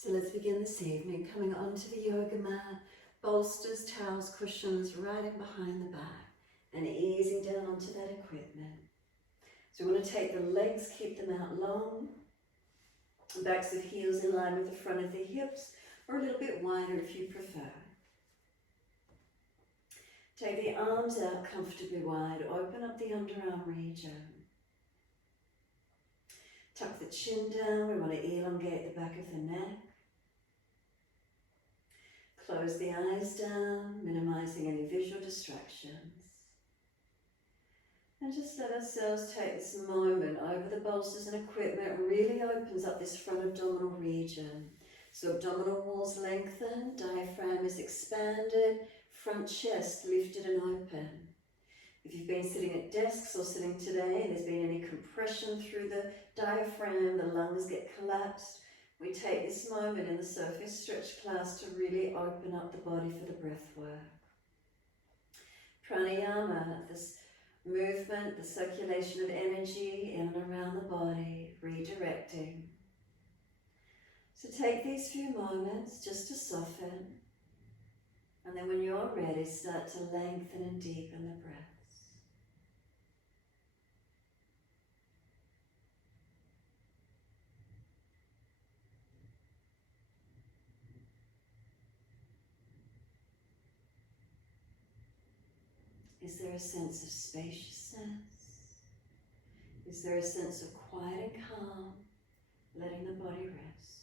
So let's begin this evening coming onto the yoga mat, bolsters, towels, cushions right in behind the back and easing down onto that equipment. So we want to take the legs, keep them out long, backs of heels in line with the front of the hips or a little bit wider if you prefer. Take the arms out comfortably wide, open up the underarm region. Tuck the chin down, we want to elongate the back of the neck. Close the eyes down, minimizing any visual distractions. And just let ourselves take this moment over the bolsters and equipment. Really opens up this front abdominal region. So abdominal walls lengthen, diaphragm is expanded, front chest lifted and open. If you've been sitting at desks or sitting today and there's been any compression through the diaphragm, the lungs get collapsed, we take this moment in the surface stretch class to really open up the body for the breath work. Pranayama, this movement, the circulation of energy in and around the body, redirecting. So take these few moments just to soften, and then when you're ready, start to lengthen and deepen the breath. Is there a sense of spaciousness? Is there a sense of quiet and calm, letting the body rest?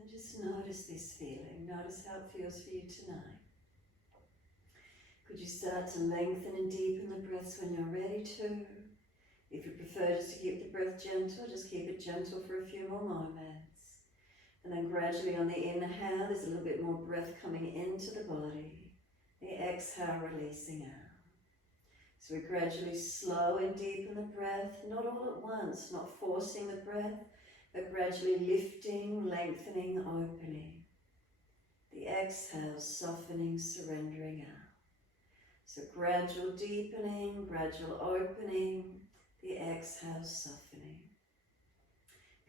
And just notice this feeling. Notice how it feels for you tonight. Could you start to lengthen and deepen the breaths when you're ready to? If you prefer just to keep the breath gentle, just keep it gentle for a few more moments. And then gradually on the inhale, there's a little bit more breath coming into the body. The exhale, releasing out. So we gradually slow and deepen the breath, not all at once, not forcing the breath, but gradually lifting, lengthening, opening. The exhale, softening, surrendering out. So gradual deepening, gradual opening, the exhale, softening.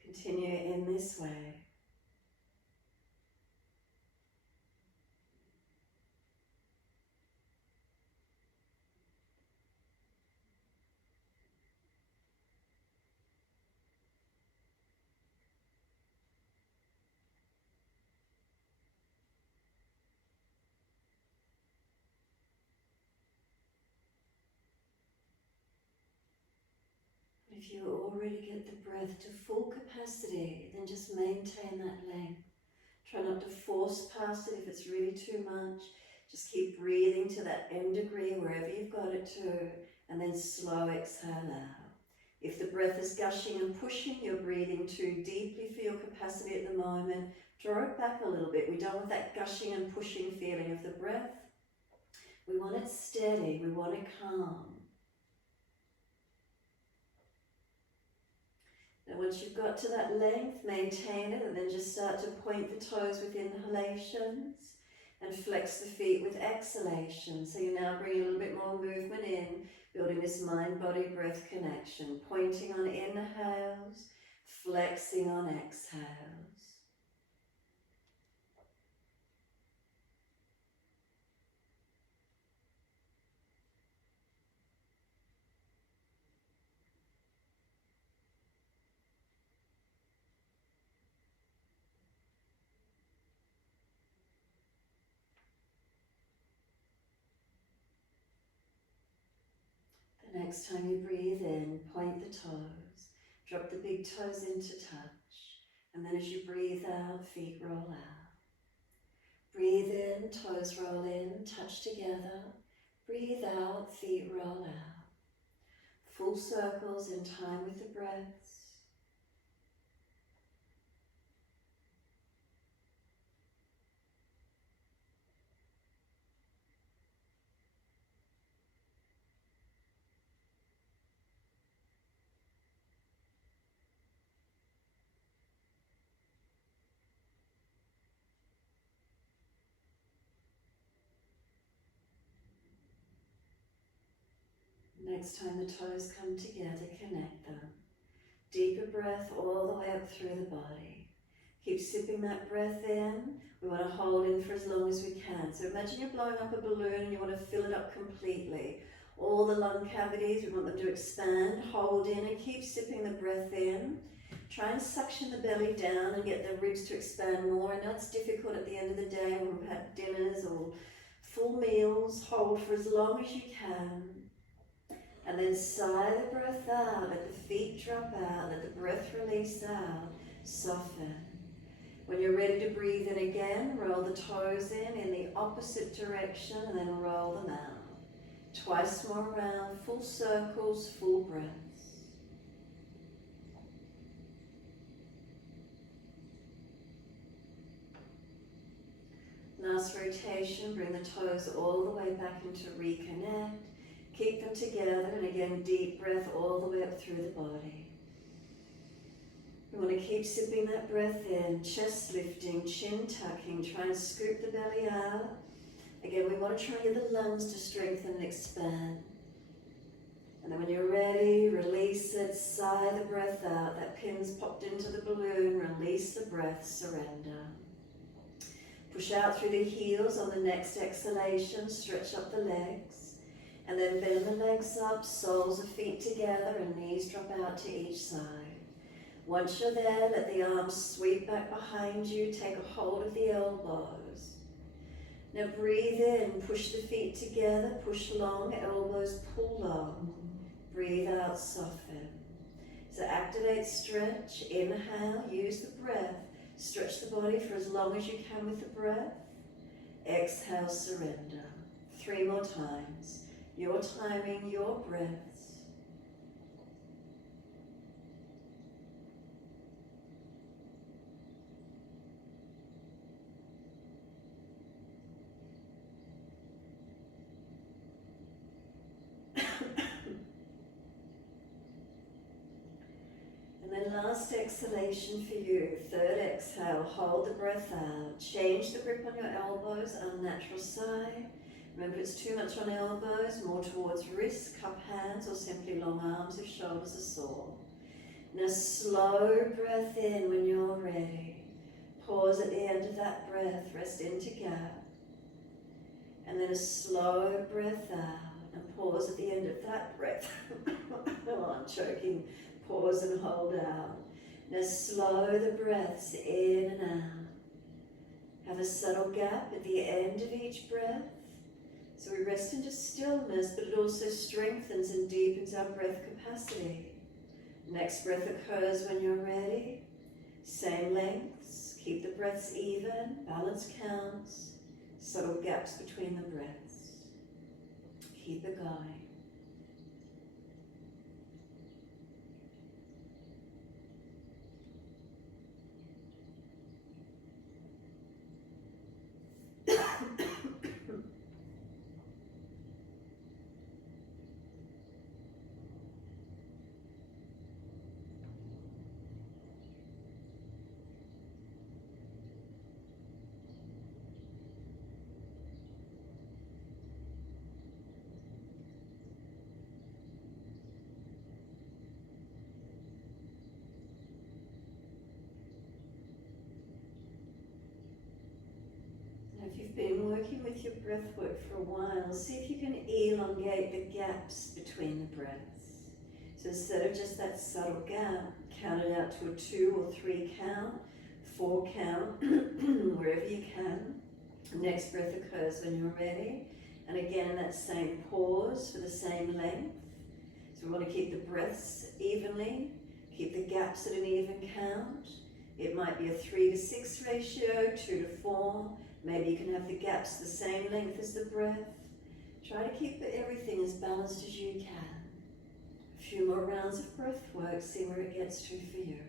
Continue in this way. If you already get the breath to full capacity, then just maintain that length. Try not to force past it if it's really too much. Just keep breathing to that end degree wherever you've got it to, and then slow exhale out. If the breath is gushing and pushing, you're breathing too deeply for your capacity at the moment, draw it back a little bit. We don't want that gushing and pushing feeling of the breath. We want it steady, we want it calm. Now once you've got to that length, maintain it and then just start to point the toes with inhalations and flex the feet with exhalations. So you now bring a little bit more movement in, building this mind-body-breath connection. Pointing on inhales, flexing on exhales. Next time you breathe in, point the toes, drop the big toes into touch, and then as you breathe out, feet roll out. Breathe in, toes roll in, touch together. Breathe out, feet roll out. Full circles in time with the breaths. Next time the toes come together, connect them. Deeper breath all the way up through the body. Keep sipping that breath in. We want to hold in for as long as we can. So imagine you're blowing up a balloon and you want to fill it up completely. All the lung cavities, we want them to expand. Hold in and keep sipping the breath in. Try and suction the belly down and get the ribs to expand more. I know it's difficult at the end of the day when we've had dinners or full meals. Hold for as long as you can. And then sigh the breath out. Let the feet drop out. Let the breath release out. Soften. When you're ready to breathe in again, roll the toes in the opposite direction and then roll them out. Twice more around, full circles, full breaths. Last rotation, bring the toes all the way back into reconnect. Keep them together, and again, deep breath all the way up through the body. We want to keep sipping that breath in, chest lifting, chin tucking, try and scoop the belly out. Again, we want to try and get the lungs to strengthen and expand. And then when you're ready, release it, sigh the breath out. That pin's popped into the balloon, release the breath, surrender. Push out through the heels on the next exhalation, stretch up the legs. And then bend the legs up, soles of feet together and knees drop out to each side. Once you're there, let the arms sweep back behind you, take a hold of the elbows. Now breathe in, push the feet together, push long, elbows pull long. Breathe out, soften. So activate, stretch, inhale, use the breath. Stretch the body for as long as you can with the breath. Exhale, surrender. 3 more times. Your timing, your breaths. And then last exhalation for you. 3rd exhale, hold the breath out. Change the grip on your elbows, unnatural side. Remember, it's too much on elbows, more towards wrists, cup hands, or simply long arms if shoulders are sore. Now slow breath in when you're ready. Pause at the end of that breath, rest into gap. And then a slow breath out, and pause at the end of that breath. Oh, I'm choking. Pause and hold out. Now slow the breaths in and out. Have a subtle gap at the end of each breath. So we rest into stillness, but it also strengthens and deepens our breath capacity. Next breath occurs when you're ready. Same lengths, keep the breaths even, balance counts, subtle gaps between the breaths. Keep it going. If you've been working with your breath work for a while, see if you can elongate the gaps between the breaths. So instead of just that subtle gap, count it out to a 2 or 3 count, 4 count, wherever you can. Next breath occurs when you're ready. And again, that same pause for the same length. So we want to keep the breaths evenly, keep the gaps at an even count. It might be a 3 to 6 ratio, 2 to 4. Maybe you can have the gaps the same length as the breath. Try to keep everything as balanced as you can. A few more rounds of breath work, see where it gets to for you.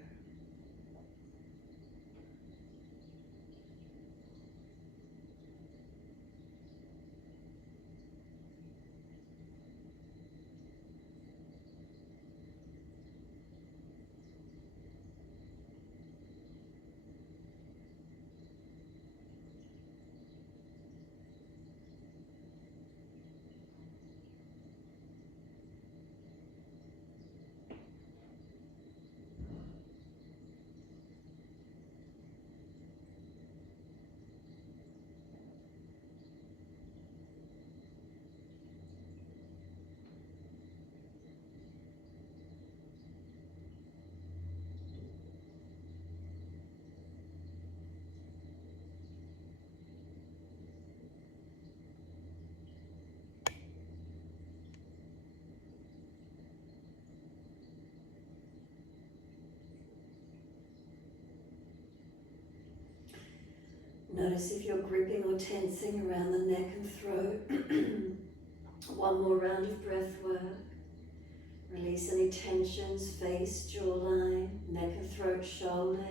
Notice if you're gripping or tensing around the neck and throat. One more round of breath work. Release any tensions, face, jawline, neck and throat, shoulders.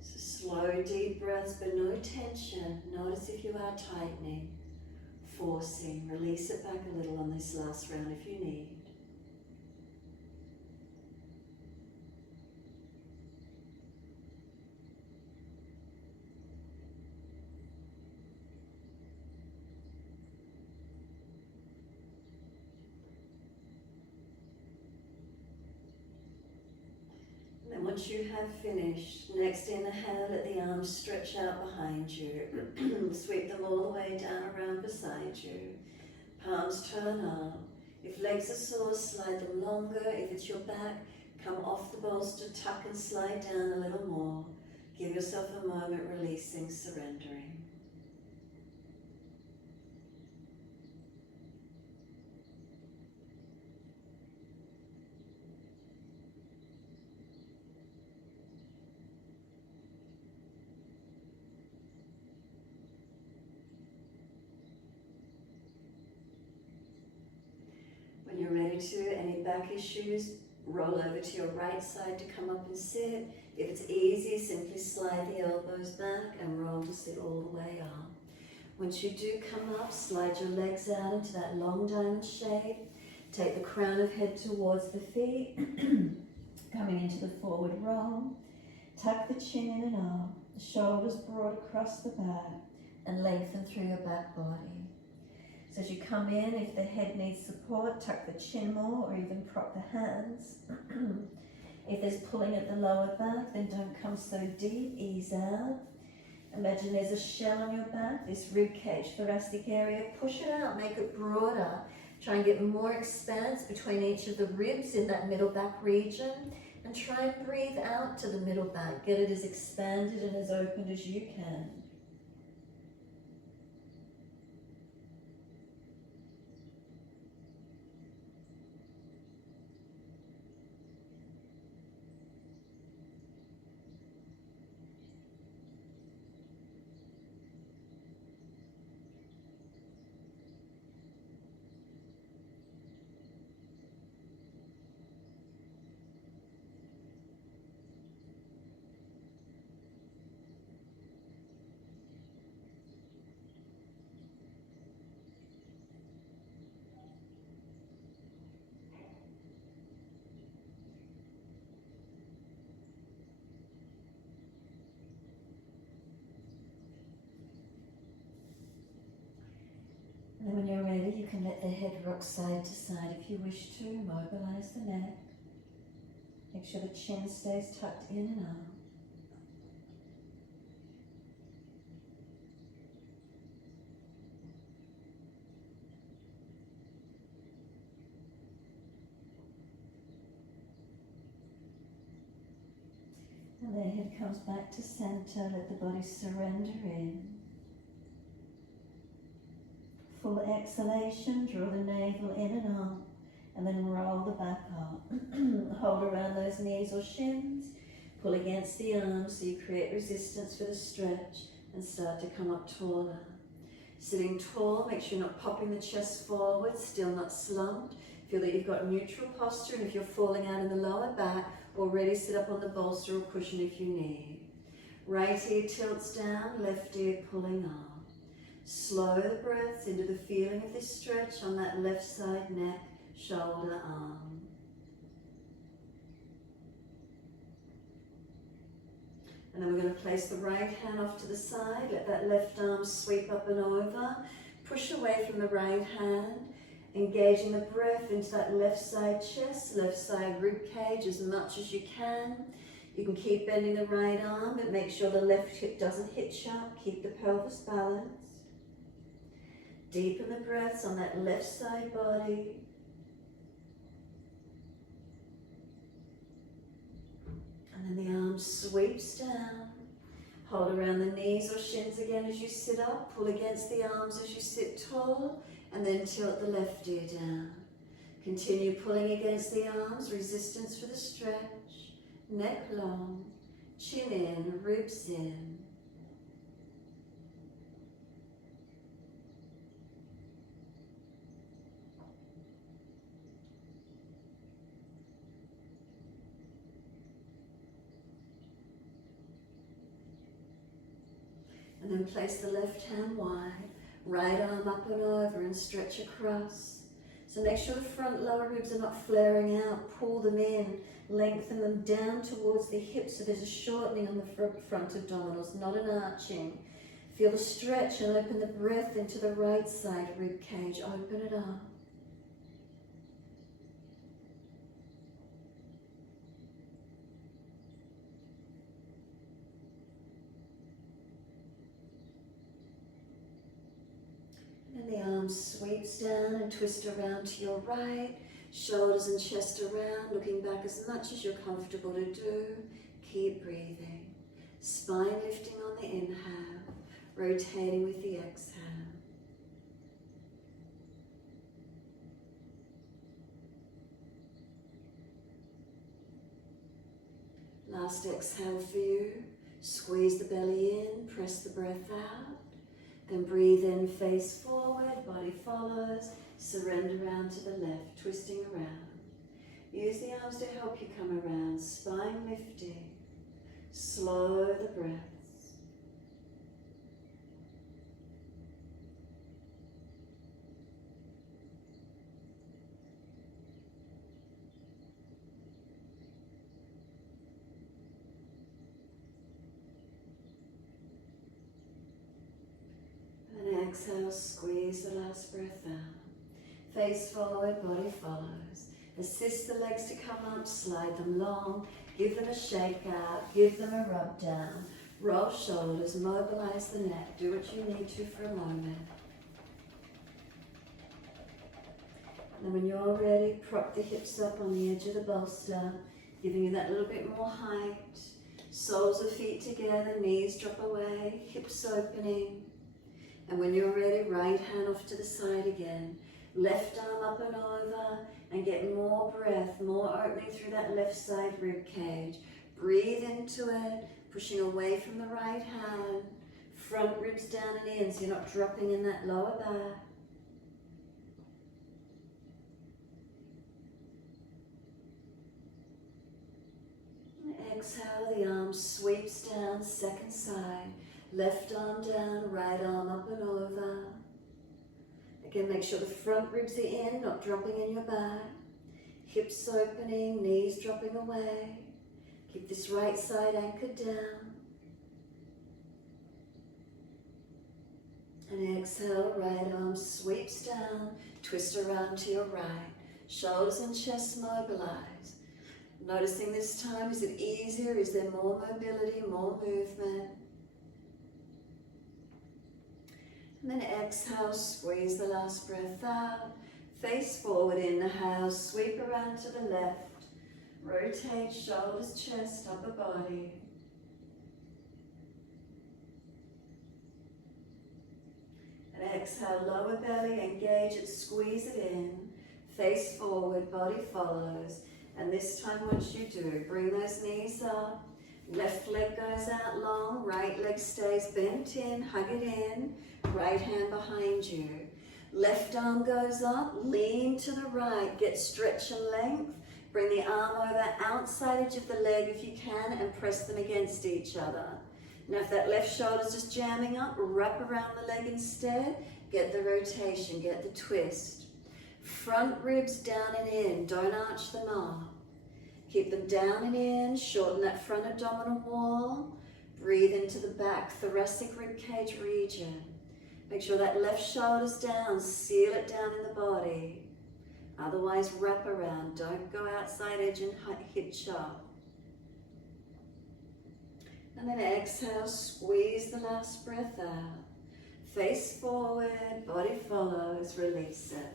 So slow, deep breaths, but no tension. Notice if you are tightening, forcing. Release it back a little on this last round if you need. And once you have finished, next inhale, let the arms stretch out behind you. Sweep them all the way down around beside you. Palms turn up. If legs are sore, slide them longer. If it's your back, come off the bolster, tuck and slide down a little more. Give yourself a moment, releasing, surrendering. When you're ready to, any back issues, roll over to your right side to come up and sit. If it's easy, simply slide the elbows back and roll to sit all the way up. Once you do come up, slide your legs out into that long diamond shape. Take the crown of head towards the feet, coming into the forward roll. Tuck the chin in and up, the shoulders broad across the back, and lengthen through your back body. So as you come in, if the head needs support, tuck the chin more or even prop the hands. If there's pulling at the lower back, then don't come so deep, ease out. Imagine there's a shell on your back, this rib cage, thoracic area. Push it out, make it broader. Try and get more expanse between each of the ribs in that middle back region. And try and breathe out to the middle back. Get it as expanded and as open as you can. And then when you're ready, you can let the head rock side to side if you wish to. Mobilize the neck. Make sure the chin stays tucked in and up. And the head comes back to center. Let the body surrender in. Full exhalation, draw the navel in and up, and then roll the back up. Hold around those knees or shins, pull against the arms so you create resistance for the stretch and start to come up taller. Sitting tall, make sure you're not popping the chest forward, still not slumped. Feel that you've got neutral posture, and if you're falling out in the lower back, already sit up on the bolster or cushion if you need. Right ear tilts down, left ear pulling up. Slow the breaths into the feeling of this stretch on that left side neck, shoulder, arm. And then we're going to place the right hand off to the side, let that left arm sweep up and over, push away from the right hand, engaging the breath into that left side chest, left side rib cage as much as you can. You can keep bending the right arm, but make sure the left hip doesn't hitch up, keep the pelvis balanced. Deepen the breaths on that left side body. And then the arm sweeps down. Hold around the knees or shins again as you sit up. Pull against the arms as you sit tall. And then tilt the left ear down. Continue pulling against the arms. Resistance for the stretch. Neck long. Chin in, ribs in. then place the left hand wide, right arm up and over and stretch across. So make sure the front lower ribs are not flaring out. Pull them in, lengthen them down towards the hips so there's a shortening on the front abdominals, not an arching. Feel the stretch and open the breath into the right side rib cage. Open it up. And the arms sweeps down and twist around to your right. Shoulders and chest around, looking back as much as you're comfortable to do. Keep breathing. Spine lifting on the inhale, rotating with the exhale. Last exhale for you. Squeeze the belly in, press the breath out. Then breathe in, face forward, body follows. Surrender around to the left, twisting around. Use the arms to help you come around, spine lifting. Slow the breaths. And exhale, squeeze the last breath out. Face forward, body follows. Assist the legs to come up, slide them long. Give them a shake out, give them a rub down. Roll shoulders, mobilize the neck. Do what you need to for a moment. And then when you're ready, prop the hips up on the edge of the bolster, giving you that little bit more height. Soles of feet together, knees drop away, hips opening. And when you're ready, right hand off to the side again. Left arm up and over, and get more breath, more opening through that left side rib cage. Breathe into it, pushing away from the right hand. Front ribs down and in, so you're not dropping in that lower back. And exhale, the arm sweeps down, second side. Left arm down, right arm up and over. Again, make sure the front ribs are in, not dropping in your back. Hips opening, knees dropping away. Keep this right side anchored down. And exhale, right arm sweeps down, twist around to your right. Shoulders and chest mobilize. Noticing this time, is it easier? Is there more mobility, more movement? And then exhale, squeeze the last breath out. Face forward, inhale, sweep around to the left. Rotate shoulders, chest, upper body. And exhale, lower belly, engage it, squeeze it in. Face forward, body follows. And this time, once you do, bring those knees up. Left leg goes out long, right leg stays bent in, hug it in. Right hand behind you. Left arm goes up, lean to the right, get stretch and length. Bring the arm over outside edge of the leg if you can and press them against each other. Now if that left shoulder's just jamming up, wrap around the leg instead. Get the rotation, get the twist. Front ribs down and in, don't arch them up. Keep them down and in, shorten that front abdominal wall. Breathe into the back thoracic rib cage region. Make sure that left shoulder's down, seal it down in the body. Otherwise, wrap around. Don't go outside edge and hitch up. And then exhale, squeeze the last breath out. Face forward, body follows, release it.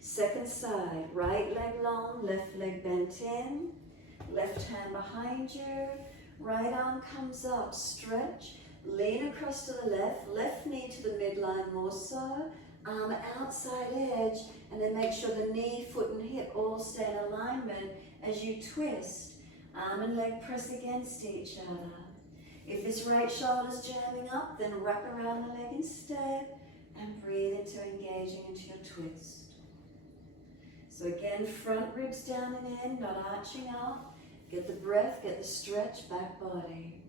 Second side, right leg long, left leg bent in. Left hand behind you. Right arm comes up, stretch. Lean across to the left, left knee to the midline more so, arm outside edge, and then make sure the knee, foot and hip all stay in alignment as you twist. Arm and leg press against each other. If this right shoulder's jamming up, then wrap around the leg instead and breathe into engaging into your twist. So again, front ribs down and in, not arching up. Get the breath, get the stretch, back body.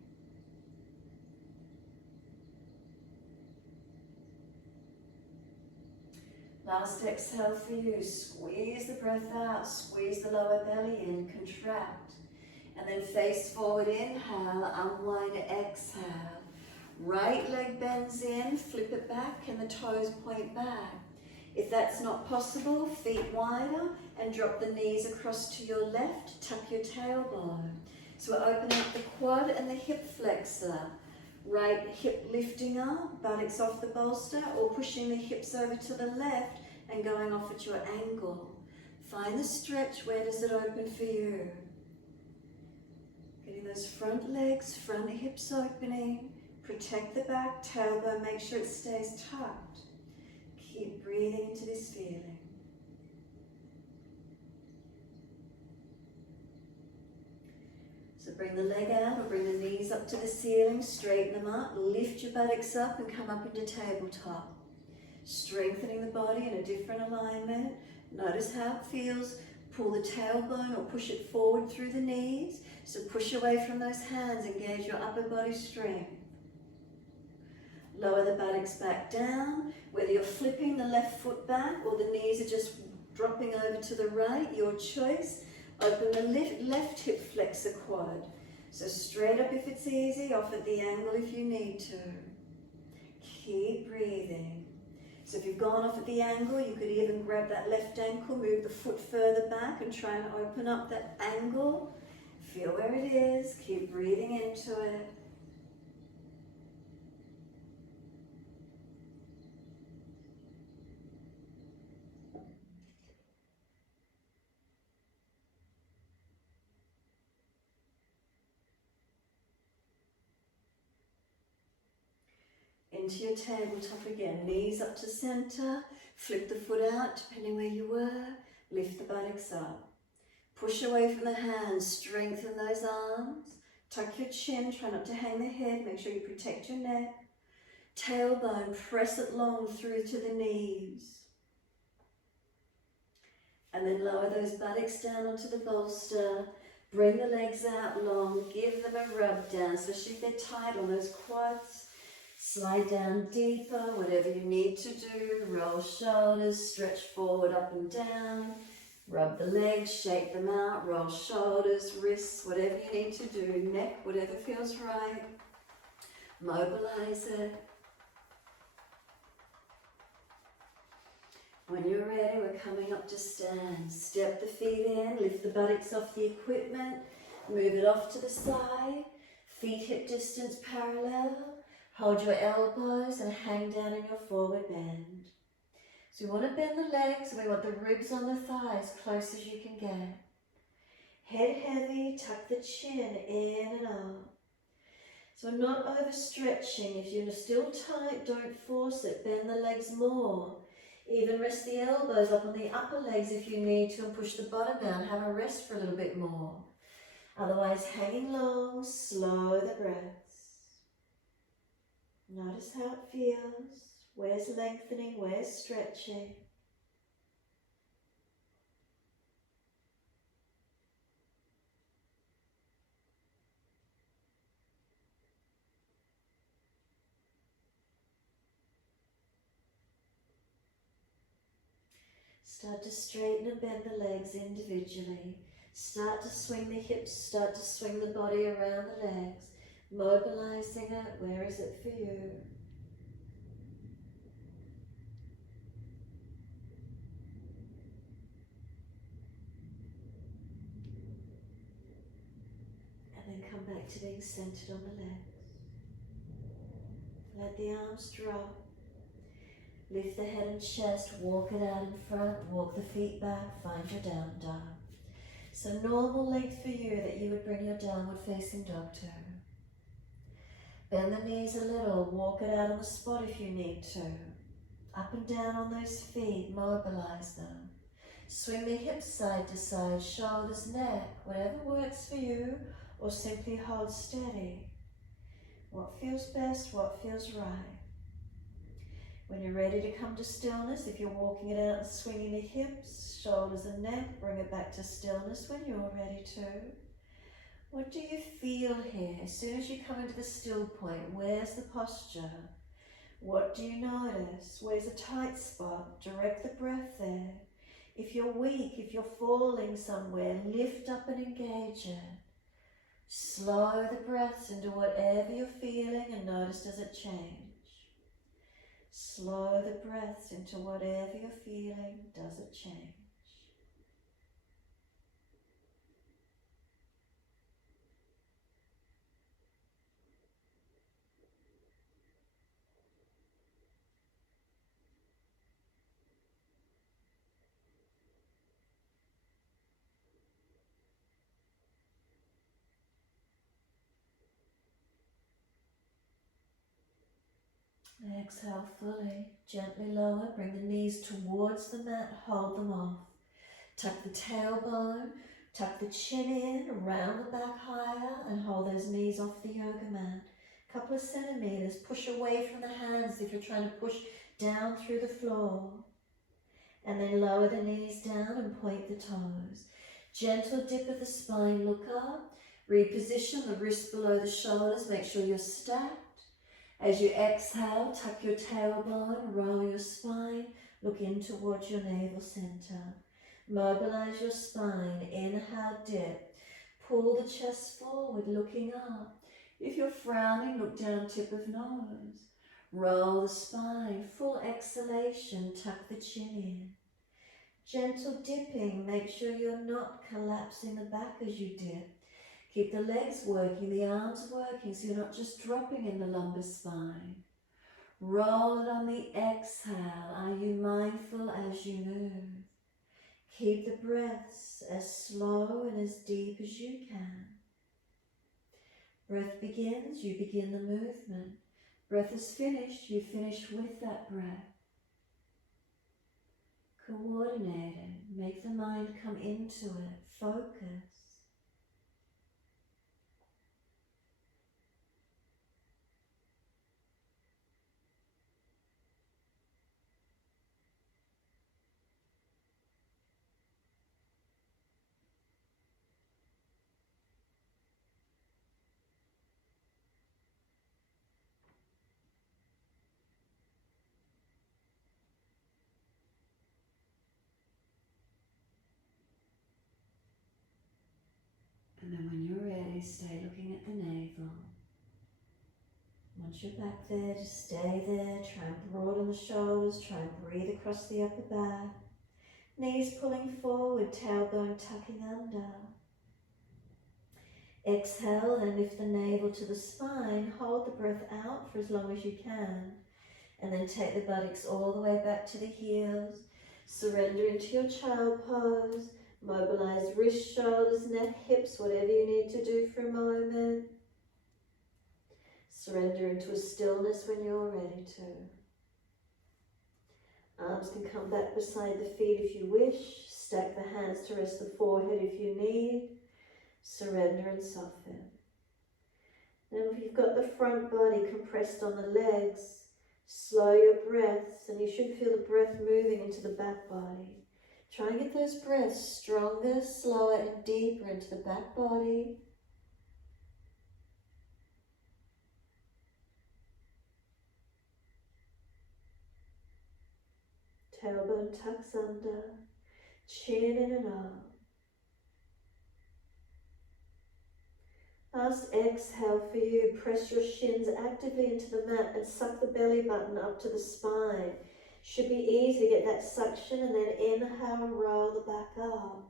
Last exhale for you. Squeeze the breath out. Squeeze the lower belly in. Contract. And then face forward. Inhale. Unwind. Exhale. Right leg bends in. Flip it back and the toes point back. If that's not possible, feet wider and drop the knees across to your left. Tuck your tailbone. So we're opening up the quad and the hip flexor. Right hip lifting up, buttocks off the bolster, or pushing the hips over to the left and going off at your angle. Find the stretch. Where does it open for you? Getting those front legs, front hips opening. Protect the back, tailbone, make sure it stays tucked. Keep breathing into this feeling. So bring the leg out or bring the knees up to the ceiling, straighten them up, lift your buttocks up and come up into tabletop. Strengthening the body in a different alignment. Notice how it feels. Pull the tailbone or push it forward through the knees. So push away from those hands, engage your upper body strength. Lower the buttocks back down. Whether you're flipping the left foot back or the knees are just dropping over to the right, your choice. Open the left hip flexor quad. So straight up if it's easy, off at the angle if you need to. Keep breathing. So if you've gone off at the angle, you could even grab that left ankle, move the foot further back and try and open up that angle. Feel where it is. Keep breathing into it. Into your tabletop again, knees up to center, flip the foot out depending where you were, lift the buttocks up. Push away from the hands, strengthen those arms, tuck your chin, try not to hang the head, make sure you protect your neck. Tailbone, press it long through to the knees. And then lower those buttocks down onto the bolster, bring the legs out long, give them a rub down, especially if they're tight on those quads. Slide down deeper, whatever you need to do. Roll shoulders, stretch forward, up and down. Rub the legs, shake them out, roll shoulders, wrists, whatever you need to do. Neck, whatever feels right. Mobilize it. When you're ready, we're coming up to stand. Step the feet in, lift the buttocks off the equipment, move it off to the side. Feet hip distance parallel. Hold your elbows and hang down in your forward bend. So we want to bend the legs, and we want the ribs on the thighs close as you can get. Head heavy, tuck the chin in and up. So we're not overstretching. If you're still tight, don't force it. Bend the legs more. Even rest the elbows up on the upper legs if you need to and push the bottom down. Have a rest for a little bit more. Otherwise, hanging long, slow the breaths. Notice how it feels. Where's lengthening? Where's stretching? Start to straighten and bend the legs individually. Start to swing the hips, start to swing the body around the legs. Mobilizing it, where is it for you? And then come back to being centered on the legs. Let the arms drop. Lift the head and chest, walk it out in front, walk the feet back, find your down dog. So normal length for you that you would bring your downward facing dog to. Bend the knees a little, walk it out on the spot if you need to. Up and down on those feet, mobilize them. Swing the hips side to side, shoulders, neck, whatever works for you, or simply hold steady. What feels best, what feels right. When you're ready to come to stillness, if you're walking it out and swinging the hips, shoulders and neck, bring it back to stillness when you're ready to. What do you feel here? As soon as you come into the still point, where's the posture? What do you notice? Where's a tight spot? Direct the breath there. If you're weak, if you're falling somewhere, lift up and engage it. Slow the breaths into whatever you're feeling and notice, does it change? Slow the breaths into whatever you're feeling, does it change? Exhale fully, gently lower, bring the knees towards the mat, hold them off. Tuck the tailbone, tuck the chin in, round the back higher, and hold those knees off the yoga mat. Couple of centimeters, push away from the hands if you're trying to push down through the floor. And then lower the knees down and point the toes. Gentle dip of the spine, look up. Reposition the wrists below the shoulders, make sure you're stacked. As you exhale, tuck your tailbone, roll your spine, look in towards your navel center. Mobilize your spine, inhale, dip. Pull the chest forward, looking up. If you're frowning, look down, tip of nose. Roll the spine, full exhalation, tuck the chin in. Gentle dipping, make sure you're not collapsing the back as you dip. Keep the legs working, the arms working, so you're not just dropping in the lumbar spine. Roll it on the exhale. Are you mindful as you move? Keep the breaths as slow and as deep as you can. Breath begins, you begin the movement. Breath is finished, you finish with that breath. Coordinated, make the mind come into it, focus. And then when you're ready, stay looking at the navel. Once you're back there, just stay there. Try and broaden the shoulders. Try and breathe across the upper back. Knees pulling forward, tailbone tucking under. Exhale and lift the navel to the spine. Hold the breath out for as long as you can. And then take the buttocks all the way back to the heels. Surrender into your child pose. Mobilize wrists, shoulders, neck, hips, whatever you need to do for a moment. Surrender into a stillness when you're ready to. Arms can come back beside the feet if you wish. Stack the hands to rest the forehead if you need. Surrender and soften. Now if you've got the front body compressed on the legs, slow your breaths and you should feel the breath moving into the back body. Try and get those breaths stronger, slower and deeper into the back body. Tailbone tucks under, chin in and up. Last exhale for you, press your shins actively into the mat and suck the belly button up to the spine. Should be easy to get that suction and then inhale, roll the back up.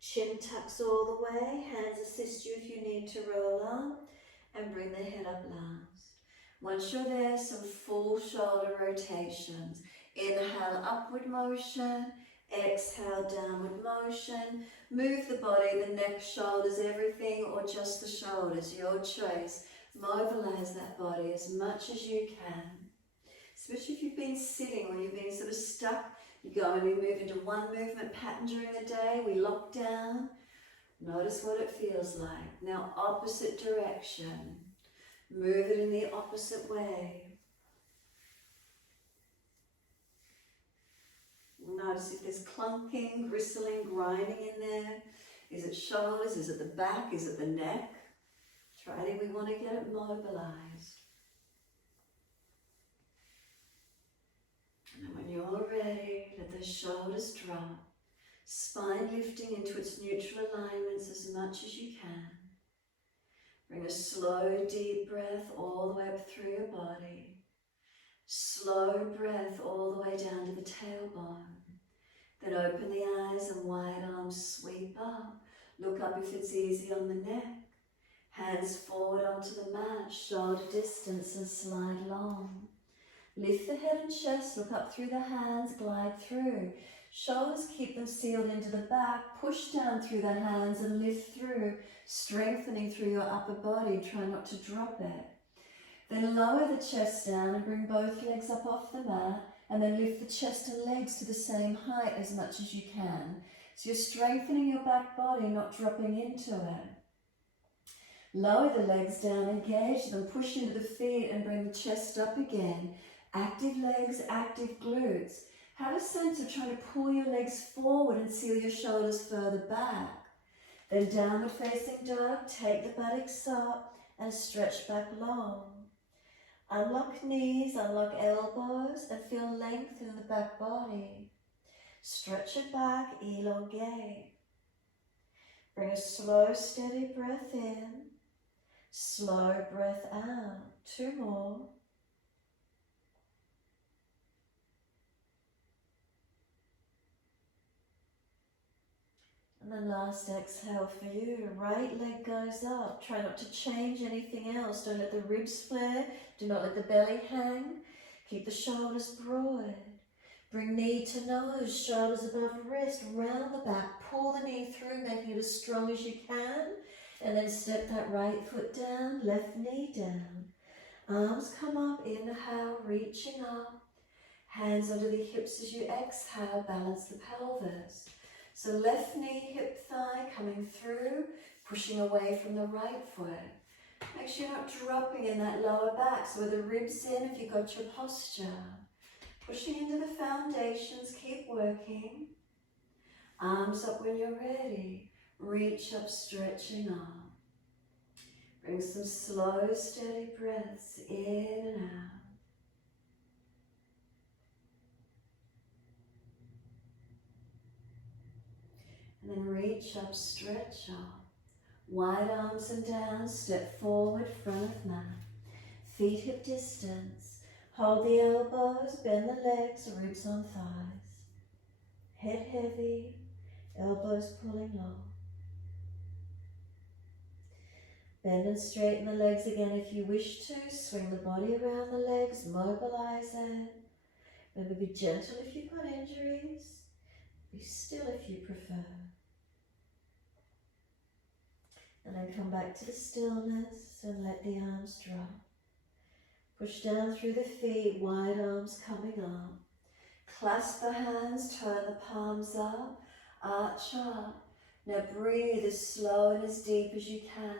Chin tucks all the way, hands assist you if you need to roll up and bring the head up last. Once you're there, some full shoulder rotations. Inhale, upward motion. Exhale, downward motion. Move the body, the neck, shoulders, everything, or just the shoulders, your choice. Mobilize that body as much as you can. Especially if you've been sitting or you've been sort of stuck, you go and we move into one movement pattern during the day, we lock down. Notice what it feels like. Now opposite direction. Move it in the opposite way. Notice if there's clunking, gristling, grinding in there. Is it shoulders? Is it the back? Is it the neck? We want to get it mobilized. And then when you're ready, let the shoulders drop, spine lifting into its neutral alignments as much as you can. Bring a slow, deep breath all the way up through your body. Slow breath all the way down to the tailbone. Then open the eyes and wide arms sweep up. Look up if it's easy on the neck. Hands forward onto the mat, shoulder distance and slide long. Lift the head and chest, look up through the hands, glide through. Shoulders, keep them sealed into the back, push down through the hands and lift through, strengthening through your upper body, try not to drop it. Then lower the chest down and bring both legs up off the mat, and then lift the chest and legs to the same height as much as you can. So you're strengthening your back body, not dropping into it. Lower the legs down, engage them, push into the feet and bring the chest up again. Active legs, active glutes. Have a sense of trying to pull your legs forward and seal your shoulders further back. Then downward facing dog, take the buttocks up and stretch back long. Unlock knees, unlock elbows and feel length in the back body. Stretch it back, elongate. Bring a slow, steady breath in. Slow breath out. 2 more. And then last exhale for you. Right leg goes up. Try not to change anything else. Don't let the ribs flare. Do not let the belly hang. Keep the shoulders broad. Bring knee to nose, shoulders above wrist, round the back. Pull the knee through, making it as strong as you can. And then step that right foot down, left knee down. Arms come up, inhale, reaching up. Hands under the hips as you exhale, balance the pelvis. So left knee, hip thigh coming through, pushing away from the right foot. Make sure you're not dropping in that lower back, so with the ribs in if you've got your posture. Pushing into the foundations, keep working. Arms up when you're ready. Reach up, stretching up. Bring some slow, steady breaths in and out. And then reach up, stretch up. Wide arms and down, step forward, front of mat. Feet hip distance. Hold the elbows, bend the legs, ribs on thighs. Head heavy, elbows pulling long. Bend and straighten the legs again if you wish to. Swing the body around the legs, mobilize it. Remember, be gentle if you've got injuries. Be still if you prefer. And then come back to the stillness and let the arms drop. Push down through the feet, wide arms coming up. Clasp the hands, turn the palms up, arch up. Now breathe as slow and as deep as you can.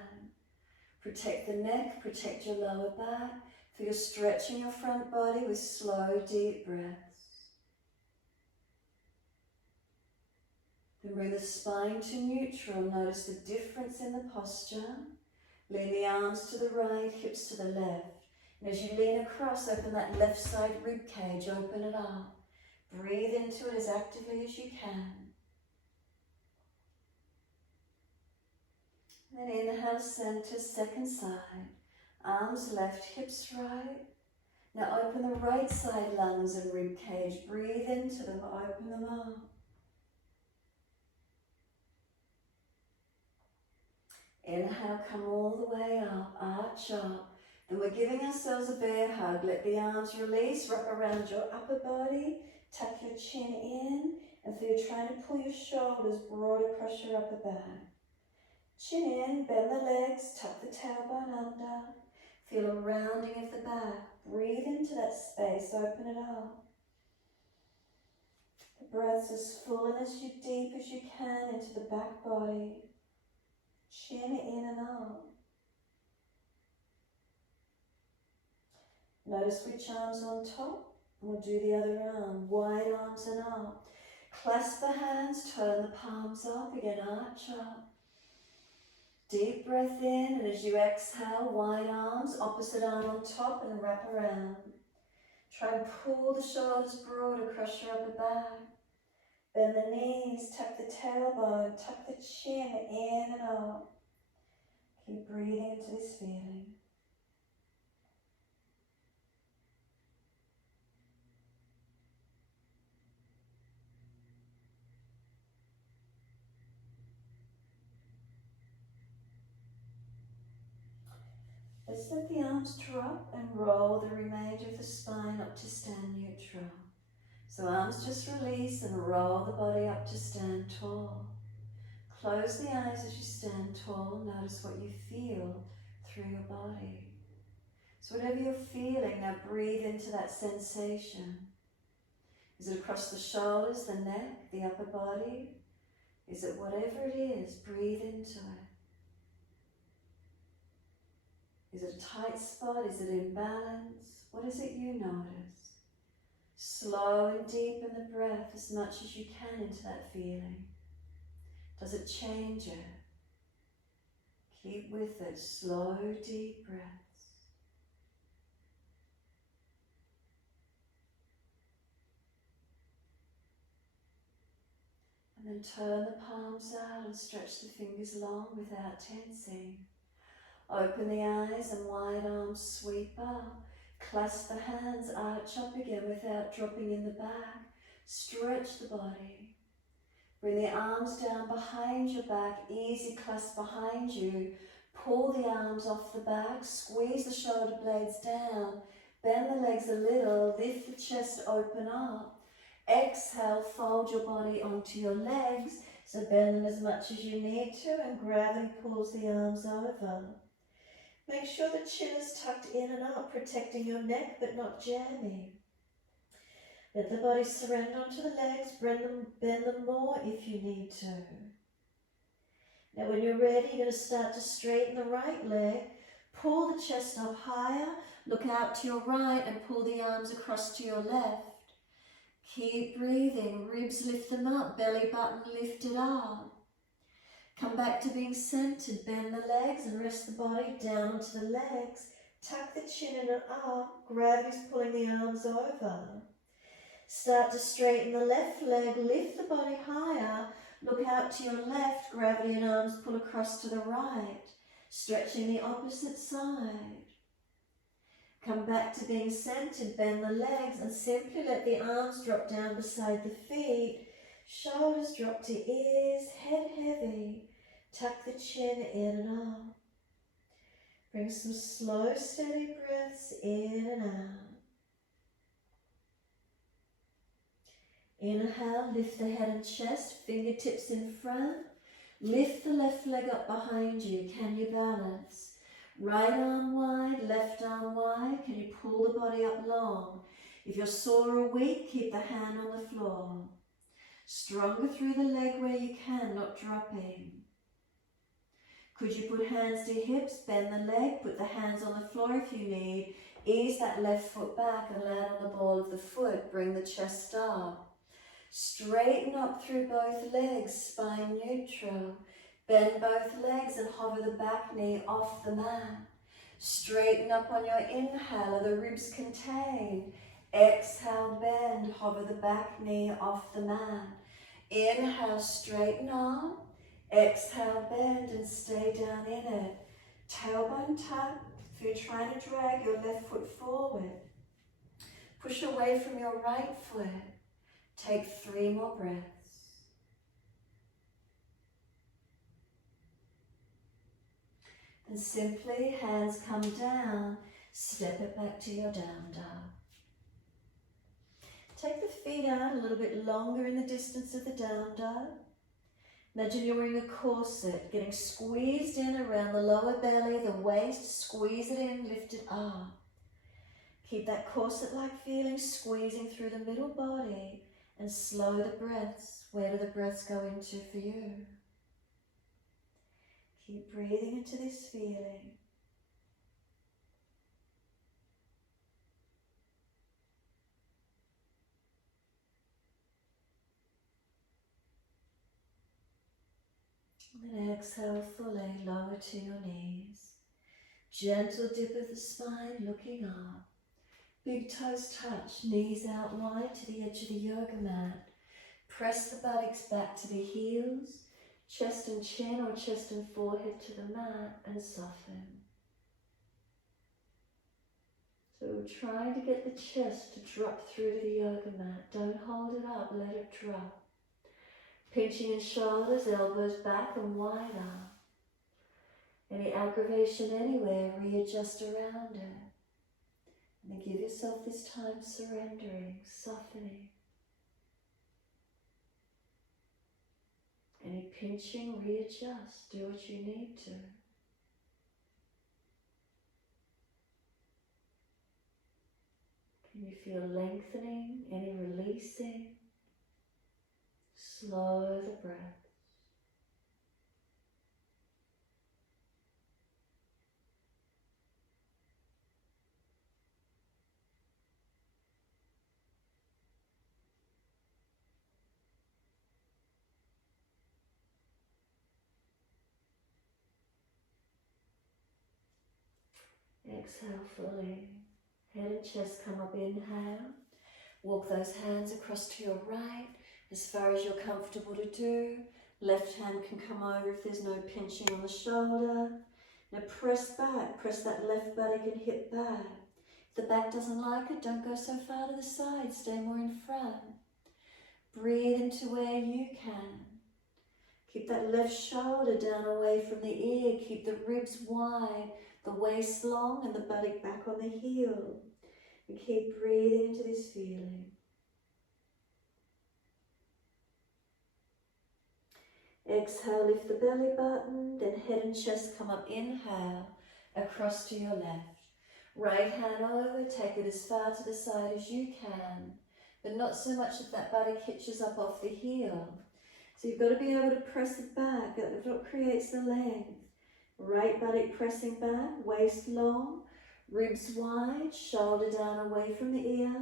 Protect the neck, protect your lower back. Feel stretching your front body with slow, deep breaths. Then bring the spine to neutral. Notice the difference in the posture. Lean the arms to the right, hips to the left. And as you lean across, open that left side rib cage, open it up. Breathe into it as actively as you can. Then inhale, center, second side. Arms left, hips right. Now open the right side lungs and rib cage. Breathe into them, open them up. Inhale, come all the way up, arch up. And we're giving ourselves a bear hug. Let the arms release, wrap around your upper body, tuck your chin in, and feel you're trying to pull your shoulders broad across your upper back. Chin in, bend the legs, tuck the tailbone under. Feel a rounding of the back. Breathe into that space, open it up. The breath's as full and as deep as you can into the back body. Chin in and up. Notice which arm's on top, and we'll do the other arm. Wide arms and up. Clasp the hands, turn the palms up, again arch up. Deep breath in, and as you exhale, wide arms, opposite arm on top and wrap around. Try and pull the shoulders broad across your upper back. Bend the knees, tuck the tailbone, tuck the chin in and up. Keep breathing into this feeling. Let's let the arms drop and roll the remainder of the spine up to stand neutral. So arms just release and roll the body up to stand tall. Close the eyes as you stand tall. Notice what you feel through your body. So whatever you're feeling, now breathe into that sensation. Is it across the shoulders, the neck, the upper body? Is it whatever it is? Breathe into it. Is it a tight spot? Is it in balance? What is it you notice? Slow and deepen the breath as much as you can into that feeling. Does it change it? Keep with it. Slow, deep breaths. And then turn the palms out and stretch the fingers long without tensing. Open the eyes and wide arms sweep up. Clasp the hands, arch up again without dropping in the back. Stretch the body. Bring the arms down behind your back, easy clasp behind you. Pull the arms off the back, squeeze the shoulder blades down. Bend the legs a little, lift the chest open up. Exhale, fold your body onto your legs. So bend them as much as you need to and gravity pulls the arms over. Make sure the chin is tucked in and up, protecting your neck but not jamming. Let the body surrender onto the legs, bend them more if you need to. Now when you're ready, you're going to start to straighten the right leg, pull the chest up higher, look out to your right and pull the arms across to your left. Keep breathing, ribs lift them up, belly button lifted up. Come back to being centered, bend the legs and rest the body down onto the legs. Tuck the chin in and up, gravity's pulling the arms over. Start to straighten the left leg, lift the body higher, look out to your left, gravity and arms pull across to the right, stretching the opposite side. Come back to being centered, bend the legs and simply let the arms drop down beside the feet. Shoulders drop to ears, head heavy. Tuck the chin in and up. Bring some slow, steady breaths in and out. Inhale, lift the head and chest, fingertips in front. Lift the left leg up behind you. Can you balance? Right arm wide, left arm wide. Can you pull the body up long? If you're sore or weak, keep the hand on the floor. Stronger through the leg where you can, not dropping. Could you put hands to hips, bend the leg, put the hands on the floor if you need. Ease that left foot back and land on the ball of the foot. Bring the chest up. Straighten up through both legs, spine neutral. Bend both legs and hover the back knee off the mat. Straighten up on your inhale, the ribs contain. Exhale, bend, hover the back knee off the mat. Inhale, straighten up. Exhale, bend and stay down in it. Tailbone tuck. If you're trying to drag your left foot forward, push away from your right foot. Take 3 more breaths. And simply, hands come down, step it back to your down dog. Take the feet out a little bit longer in the distance of the down dog. Imagine you're wearing a corset, getting squeezed in around the lower belly, the waist, squeeze it in, lift it up. Keep that corset-like feeling squeezing through the middle body and slow the breaths. Where do the breaths go into for you? Keep breathing into this feeling. And then exhale fully, lower to your knees. Gentle dip of the spine, looking up. Big toes touch, knees out wide to the edge of the yoga mat. Press the buttocks back to the heels, chest and chin or chest and forehead to the mat, and soften. So we're trying to get the chest to drop through to the yoga mat. Don't hold it up, let it drop. Pinching in shoulders, elbows back and wider. Any aggravation anywhere, readjust around it. And then give yourself this time surrendering, softening. Any pinching, readjust, do what you need to. Can you feel lengthening, any releasing? Slow the breath. Exhale fully. Head and chest come up, inhale. Walk those hands across to your right as far as you're comfortable to do. Left hand can come over if there's no pinching on the shoulder. Now press back, press that left buttock and hip back. If the back doesn't like it, don't go so far to the side, stay more in front. Breathe into where you can. Keep that left shoulder down away from the ear, keep the ribs wide, the waist long and the buttock back on the heel. And keep breathing into this feeling. Exhale, lift the belly button, then head and chest come up, inhale, across to your left. Right hand over, take it as far to the side as you can, but not so much that that buttock hitches up off the heel. So you've got to be able to press it back, that's what creates the length. Right buttock pressing back, waist long, ribs wide, shoulder down away from the ear,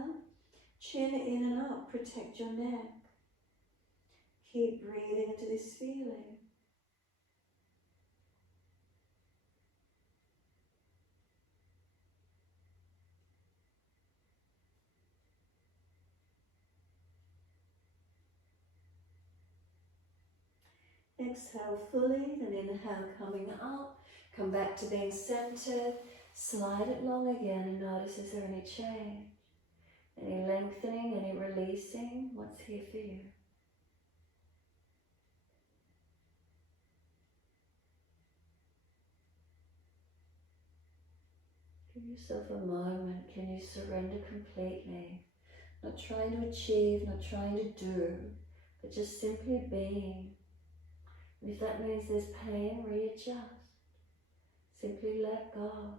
chin in and up, protect your neck. Keep breathing into this feeling. Exhale fully, then inhale coming up. Come back to being centered. Slide it long again and notice, is there any change? Any lengthening, any releasing? What's here for you? Give yourself a moment. Can you surrender completely? Not trying to achieve, not trying to do, but just simply being. And if that means there's pain, readjust. Simply let go.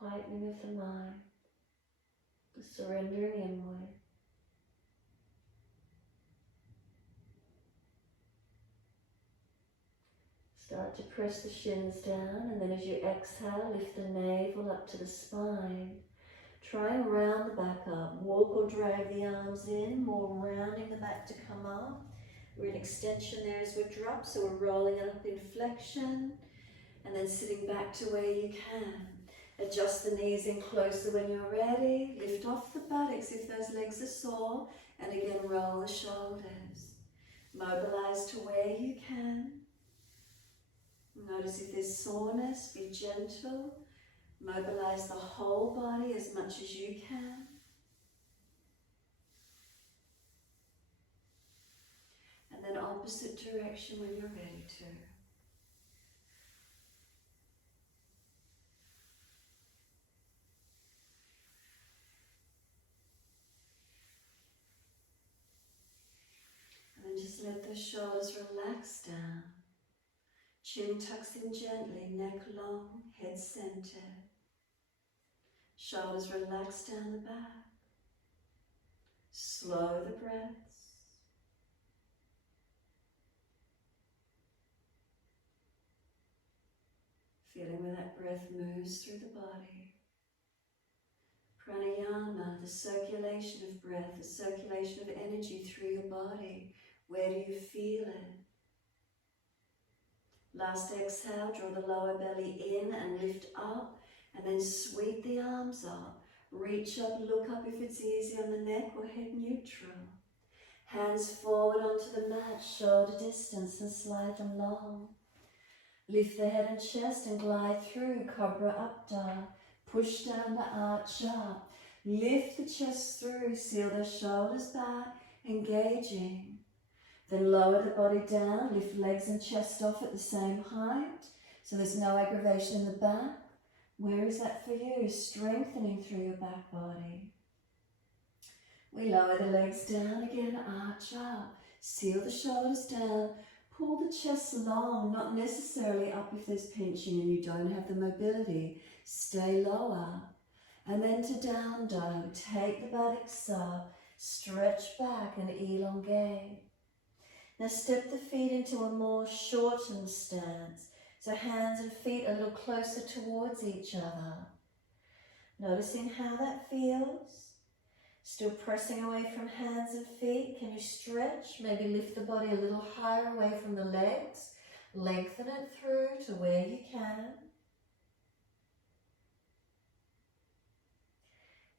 Quietening of the mind. The surrendering inward. Start to press the shins down, and then as you exhale, lift the navel up to the spine. Try and round the back up. Walk or drag the arms in, more rounding the back to come up. We're in extension there as we drop, so we're rolling it up in flexion, and then sitting back to where you can. Adjust the knees in closer when you're ready. Lift off the buttocks if those legs are sore, and again roll the shoulders. Mobilize to where you can. Notice if there's soreness, be gentle. Mobilize the whole body as much as you can. And then opposite direction when you're ready to. And then just let the shoulders relax down. Chin tucks in gently, neck long, head centered. Shoulders relax down the back. Slow the breaths. Feeling where that breath moves through the body. Pranayama, the circulation of breath, the circulation of energy through your body. Where do you feel it? Last exhale, draw the lower belly in and lift up, And then sweep the arms up. Reach up, look up if it's easy on the neck or head neutral. Hands forward onto the mat, shoulder distance, and slide them long. Lift the head and chest and glide through, Cobra up dog. Push down the arch up. Lift the chest through, seal the shoulders back, engaging. Then lower the body down, lift legs and chest off at the same height, so there's no aggravation in the back. Where is that for you? Strengthening through your back body. We lower the legs down again, arch up, seal the shoulders down, pull the chest long, not necessarily up if there's pinching and you don't have the mobility. Stay lower. And then to down dog, take the buttocks up, stretch back and elongate. Now step the feet into a more shortened stance, so hands and feet a little closer towards each other. Noticing how that feels. Still pressing away from hands and feet. Can you stretch? Maybe lift the body a little higher away from the legs. Lengthen it through to where you can.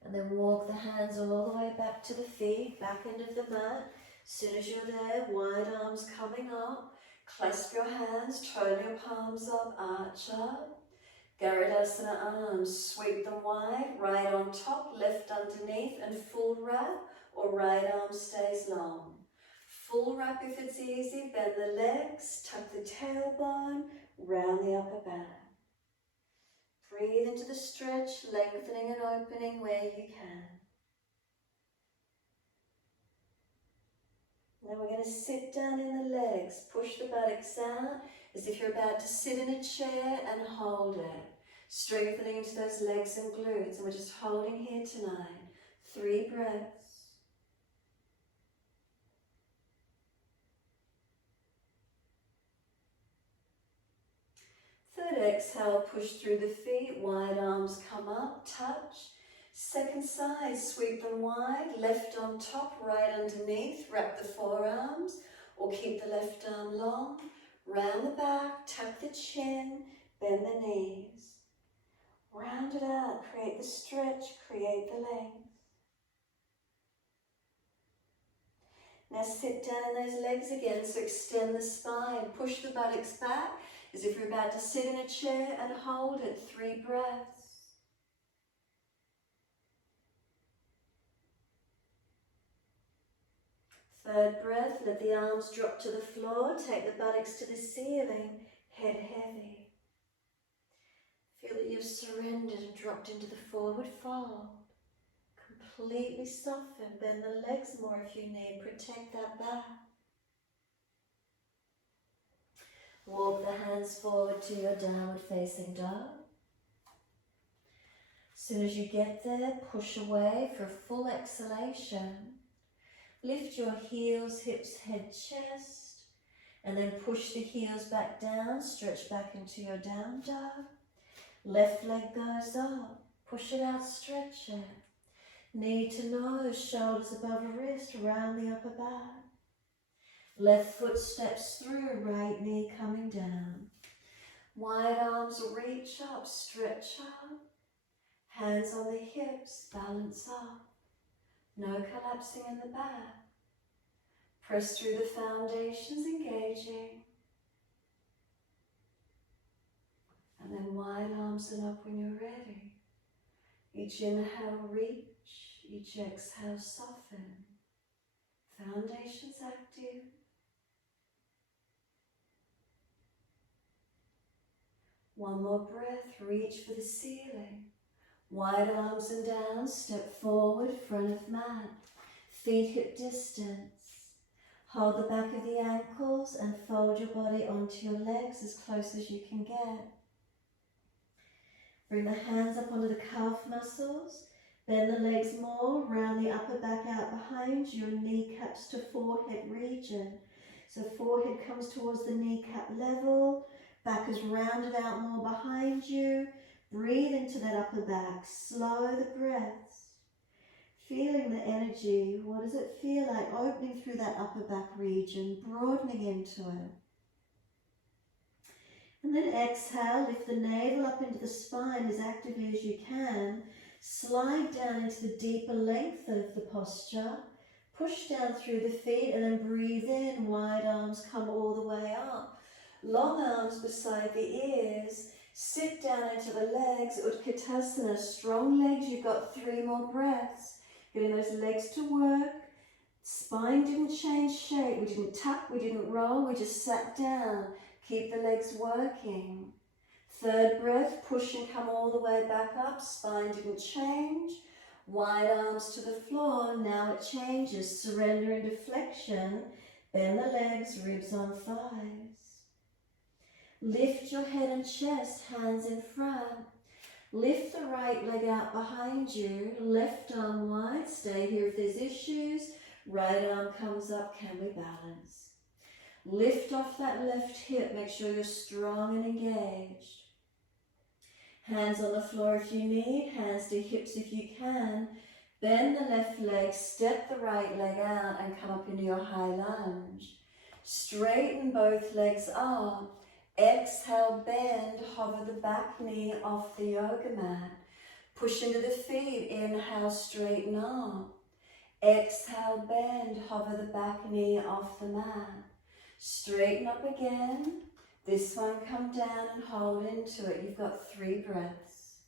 And then walk the hands all the way back to the feet, back end of the mat. As soon as you're there, wide arms coming up. Clasp your hands, turn your palms up, arch up. Garudasana arms, sweep them wide, right on top, left underneath, and full wrap, or right arm stays long. Full wrap if it's easy, bend the legs, tuck the tailbone, round the upper back. Breathe into the stretch, lengthening and opening where you can. Now we're going to sit down in the legs, push the buttocks out as if you're about to sit in a chair and hold it. Strengthening into those legs and glutes, and we're just holding here tonight. 3 breaths. Third exhale, push through the feet, wide arms come up, touch. Second side, sweep them wide, left on top, right underneath, wrap the forearms, or keep the left arm long. Round the back, tuck the chin, bend the knees. Round it out, create the stretch, create the length. Now sit down in those legs again, so extend the spine, push the buttocks back as if you're about to sit in a chair and hold it. 3 breaths. Third breath, let the arms drop to the floor, take the buttocks to the ceiling, head heavy. Feel that you've surrendered and dropped into the forward fold. Completely soften, bend the legs more if you need, protect that back. Walk the hands forward to your downward facing dog. As soon as you get there, push away for a full exhalation. Lift your heels, hips, head, chest, and then push the heels back down, stretch back into your down dog. Left leg goes up, push it out, stretch it. Knee to nose, shoulders above wrist, round the upper back. Left foot steps through, right knee coming down. Wide arms reach up, stretch up. Hands on the hips, balance up. No collapsing in the back. Press through the foundations, engaging. And then wide arms and up when you're ready. Each inhale, reach. Each exhale, soften. Foundations active. One more breath, reach for the ceiling. Wide arms and down, step forward, front of mat. Feet hip distance. Hold the back of the ankles and fold your body onto your legs as close as you can get. Bring the hands up onto the calf muscles. Bend the legs more, round the upper back out behind you, kneecaps to forehead region. So forehead comes towards the kneecap level, back is rounded out more behind you. Breathe into that upper back, slow the breaths. Feeling the energy, what does it feel like opening through that upper back region, broadening into it. And then exhale, lift the navel up into the spine as actively as you can. Slide down into the deeper length of the posture. Push down through the feet and then breathe in. Wide arms come all the way up. Long arms beside the ears. Sit down into the legs. Utkatasana, strong legs. You've got 3 more breaths. Getting those legs to work. Spine didn't change shape. We didn't tuck, we didn't roll, we just sat down. Keep the legs working. 3rd breath, push and come all the way back up. Spine didn't change. Wide arms to the floor. Now it changes. Surrender into flexion. Bend the legs, ribs on thighs. Lift your head and chest, hands in front. Lift the right leg out behind you. Left arm wide. Stay here if there's issues. Right arm comes up. Can we balance? Lift off that left hip. Make sure you're strong and engaged. Hands on the floor if you need. Hands to hips if you can. Bend the left leg. Step the right leg out and come up into your high lunge. Straighten both legs up. Exhale, bend. Hover the back knee off the yoga mat. Push into the feet. Inhale, straighten up. Exhale, bend, hover the back knee off the mat. Straighten up again. This one, come down and hold into it. You've got 3 breaths.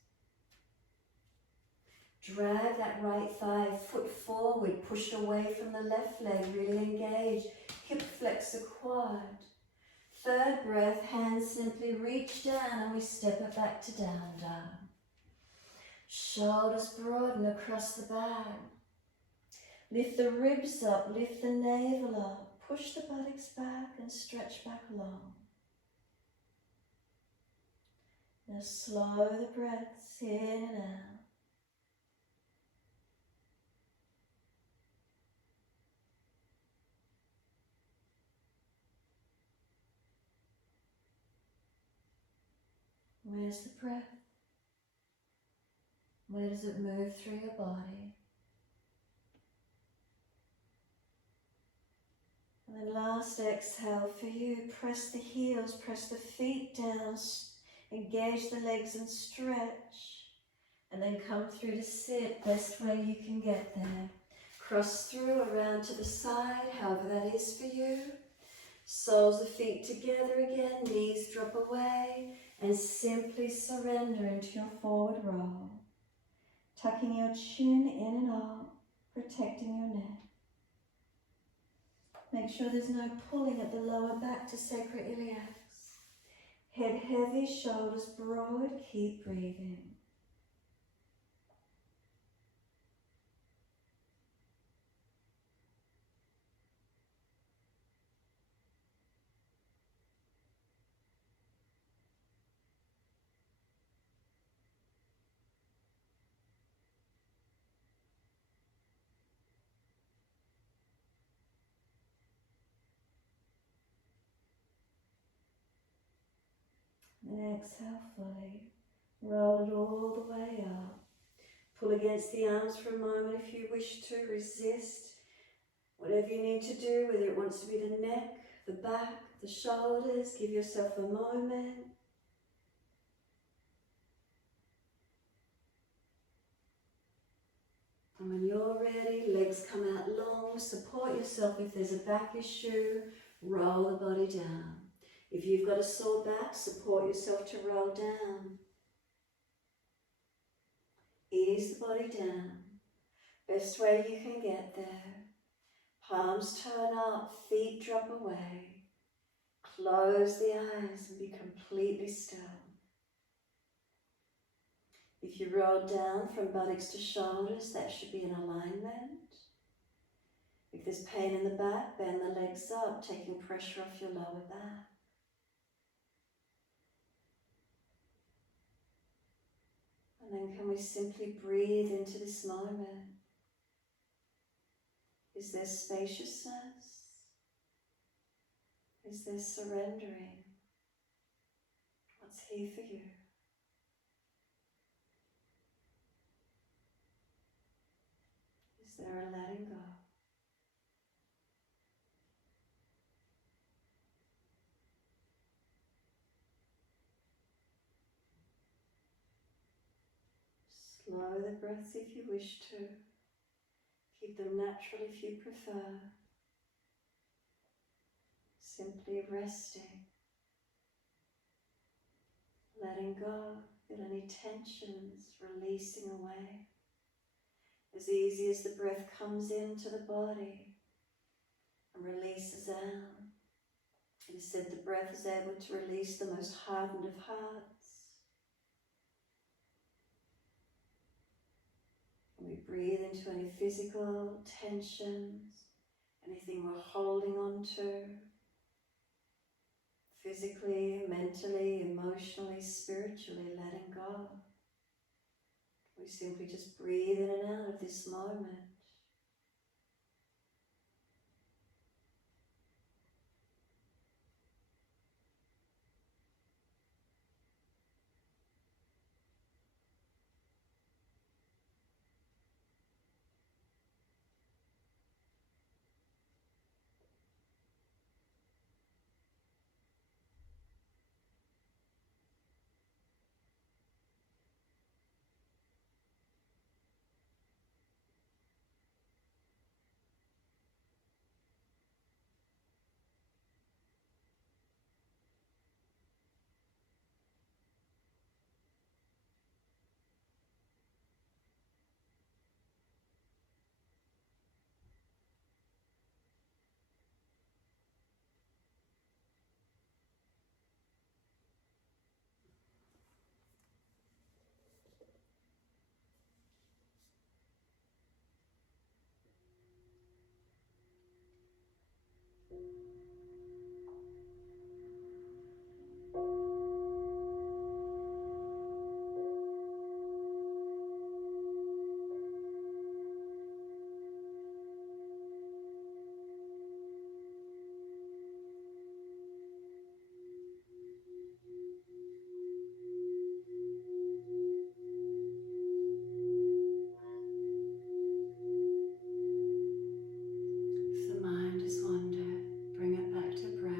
Drag that right thigh, foot forward, push away from the left leg, really engage. Hip flex the quad. 3rd breath, hands simply reach down and we step it back to down dog. Shoulders broaden across the back. Lift the ribs up, lift the navel up, push the buttocks back and stretch back long. Now slow the breaths in and out. Where's the breath? Where does it move through your body? And then last exhale for you, press the heels, press the feet down, engage the legs and stretch. And then come through to sit, best way you can get there. Cross through, around to the side, however that is for you. Soles of feet together again, knees drop away, and simply surrender into your forward roll. Tucking your chin in and up, protecting your neck. Make sure there's no pulling at the lower back to sacroiliacs. Head heavy, shoulders broad, keep breathing. And exhale fully. Roll it all the way up. Pull against the arms for a moment if you wish to. Resist whatever you need to do, whether it wants to be the neck, the back, the shoulders. Give yourself a moment. And when you're ready, legs come out long. Support yourself if there's a back issue. Roll the body down. If you've got a sore back, support yourself to roll down. Ease the body down. Best way you can get there. Palms turn up, feet drop away. Close the eyes and be completely still. If you roll down from buttocks to shoulders, that should be in alignment. If there's pain in the back, bend the legs up, taking pressure off your lower back. And then can we simply breathe into this moment? Is there spaciousness? Is there surrendering? What's here for you? Is there a letting go? Slow the breaths if you wish to. Keep them natural if you prefer. Simply resting. Letting go. Feel any tensions releasing away. As easy as the breath comes into the body and releases out. It is said the breath is able to release the most hardened of hearts. And we breathe into any physical tensions, anything we're holding on to, physically, mentally, emotionally, spiritually, letting go. We simply just breathe in and out of this moment. If the mind has wandered, bring it back to breath.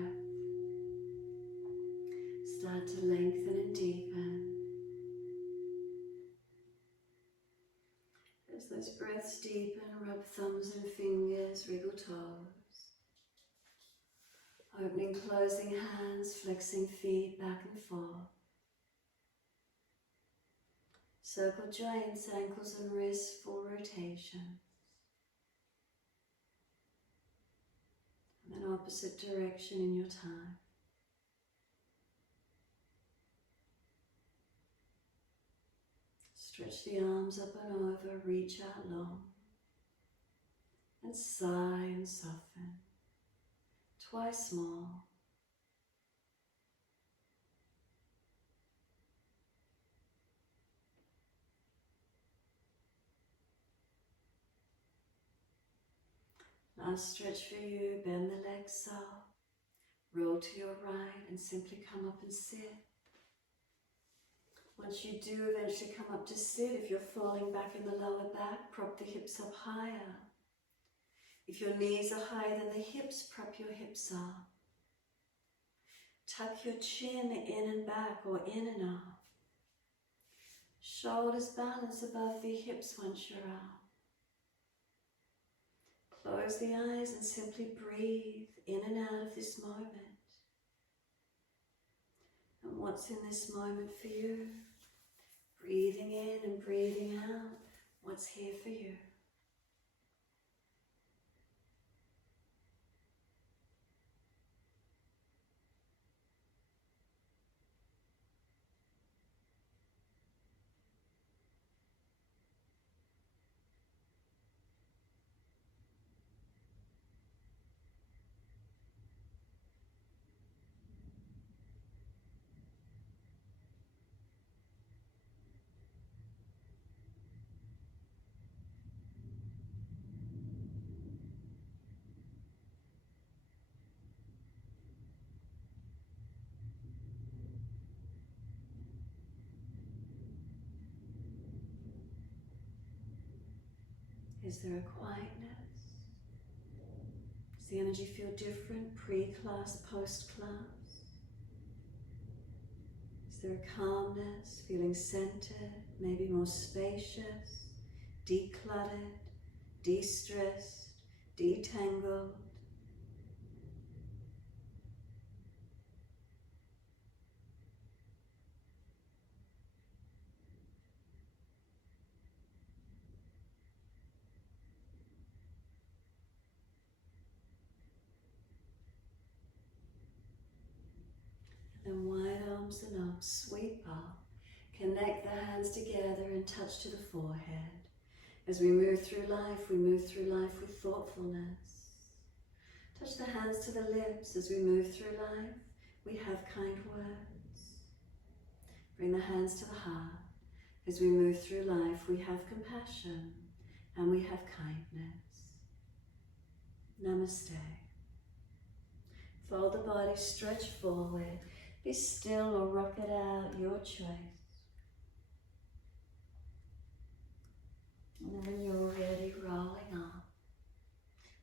Start to lengthen and deepen. As those breaths deepen, rub thumbs and fingers, wriggle toes. Opening, closing hands, flexing feet back and forth. Circle joints, ankles and wrists, full rotation. And then opposite direction in your time. Stretch the arms up and over, reach out long. And sigh and soften. Twice more. Last stretch for you, bend the legs up, roll to your right and simply come up and sit. Once you do eventually come up to sit, if you're falling back in the lower back, prop the hips up higher. If your knees are higher than the hips, prop your hips up. Tuck your chin in and back or in and up. Shoulders balance above the hips once you're up. Close the eyes and simply breathe in and out of this moment. And what's in this moment for you? Breathing in and breathing out. What's here for you? Is there a quietness? Does the energy feel different pre-class, post-class? Is there a calmness, feeling centered, maybe more spacious, decluttered, de-stressed, detangled? And wide arms and up, sweep up. Connect the hands together and touch to the forehead. As we move through life with thoughtfulness. Touch the hands to the lips. As we move through life, we have kind words. Bring the hands to the heart. As we move through life, we have compassion and we have kindness. Namaste. Fold the body, stretch forward. Be still or rock it out, your choice. And then when you're ready, rolling up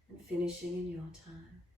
and finishing in your time.